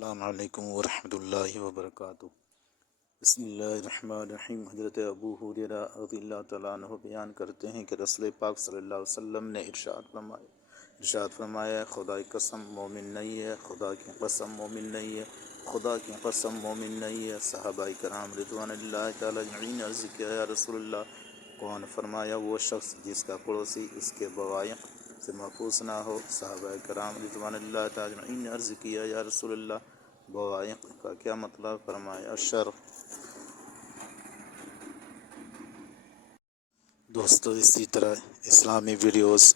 अस्सलामु अलैकुम वरहमतुल्लाहि वबरकातुहू। बिस्मिल्लाहिर्रहमानिर्रहीम। हज़रत अबू हुरैरा रज़ियल्लाहु तआला अन्हु बयान करते हैं कि रसूल पाक सल्लल्लाहु अलैहि वसल्लम ने इरशाद फरमाया, खुदा की कसम मोमिन नहीं है, खुदा की कसम मोमिन नहीं है, खुदा की कसम मोमिन नहीं है। सहाबाए कराम रिज़वानुल्लाहि तआला अजमईन अर्ज़ किया, या रसूलल्लाह, कौन? फरमाया, वो शख्स जिसका पड़ोसी उसके बवाइक़ से महफूज ना हो। सहाबाए कराम रिज़वानुल्लाहि तआला अजमईन ने अर्ज़ किया, या रसूलल्लाह, बवाइक़ का क्या मतलब? फरमाया, शर। दोस्तों, इसी तरह इस्लामी वीडियोस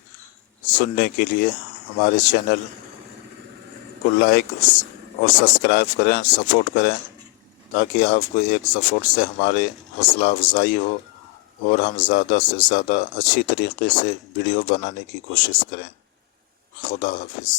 सुनने के लिए हमारे चैनल को लाइक और सब्सक्राइब करें, सपोर्ट करें, ताकि आपको एक सपोर्ट से हमारे हौसला अफजाई हो और हम ज़्यादा से ज़्यादा अच्छी तरीके से वीडियो बनाने की कोशिश करें। खुदा हाफिज़।